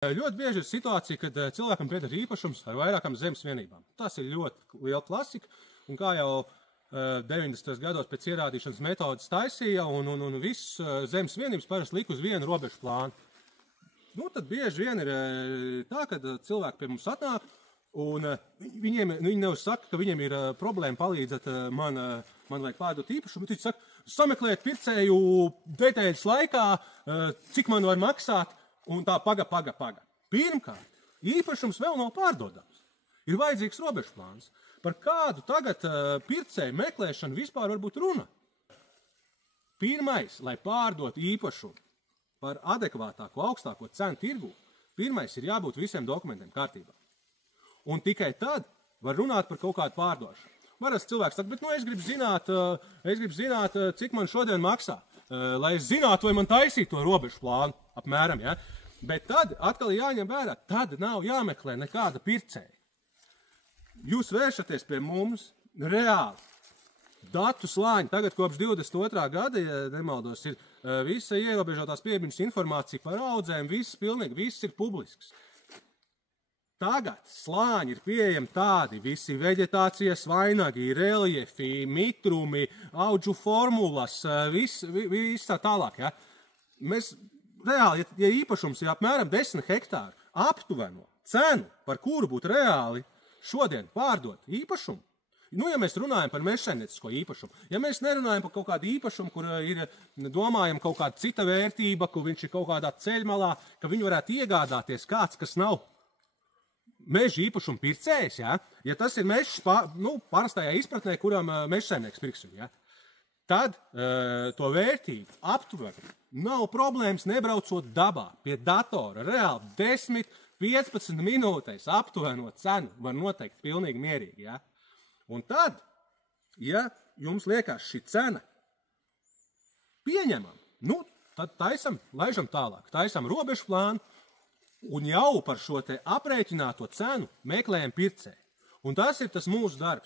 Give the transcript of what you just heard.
Ļoti bieži ir situācija, kad cilvēkam pieder īpašums ar vairākām zemes vienībām. Tas ir ļoti liela klasika, un kā jau 90. gados pēc ierādīšanas metodas taisīja, un viss zemes vienības parasti lika uz vienu robežu plānu. Nu, tad bieži vien ir tā, kad cilvēki pie mums atnāk, un viņi neuzsaka, ka viņiem ir problēma palīdzēt man vajag pārdot īpašumu, bet viņi saka, sameklēt pircēju detēļas laikā, cik man var maksāt, un tā paga. Pirmkārt, īpašums vēl nav pārdodams. Ir vajadzīgs robežplāns. Par kādu tagad pircēju meklēšanu vispār var būt runa? Pirmais, lai pārdot īpašumu par adekvātāko, augstāko cenu tirgū, pirmais ir jābūt visiem dokumentiem kārtībā. Un tikai tad var runāt par kaut kādu pārdošanu. Parasti cilvēks saka, bet es gribu zināt, cik man šodien maksā, lai es zinātu, vai man taisīt to robežu plānu, apmēram, ja? Bet tad atkal jāņem vērā, tad nav jāmeklē nekāda pircēja. Jūs vēršaties pie mums reāli. Datu slāņi tagad kopš 22. gada, ja nemaldos, ir visa ierobežotās pieejamas informācija par audzēm, viss ir publisks. Tagad slāņi ir pieejami tādi, visi veģetācijas vainagi, reliefi, mitrumi, audžu formulas, viss tā tālāk. Ja? Mēs reāli, ja īpašums ir apmēram 10 hektāru, aptuveno cenu, par kuru būtu reāli šodien pārdot īpašumu, nu, ja mēs runājam par mežsaimniecisko īpašumu, ja mēs nerunājam par kaut kādu īpašumu, kur ir, domājam, kaut kāda cita vērtība, kur viņš ir kaut kādā ceļmalā, ka viņu varētu iegādāties kāds, kas nav meža īpašuma pircējs, ja tas ir mežs, parastajā izpratnē, kuram mežsaimnieks pirks viņu, tad to vērtību aptuveni nav problēmas nebraucot dabā, pie datora, reāli 10-15 minūtēs aptuveno cenu var noteikt pilnīgi mierīgi, Un tad, ja jums liekas šī cena pieņemama, tad laižam tālāk, taisam robežu plānu, un jau par šo te aprēķināto cenu meklējam pircēju. Un tas ir tas mūsu darbs.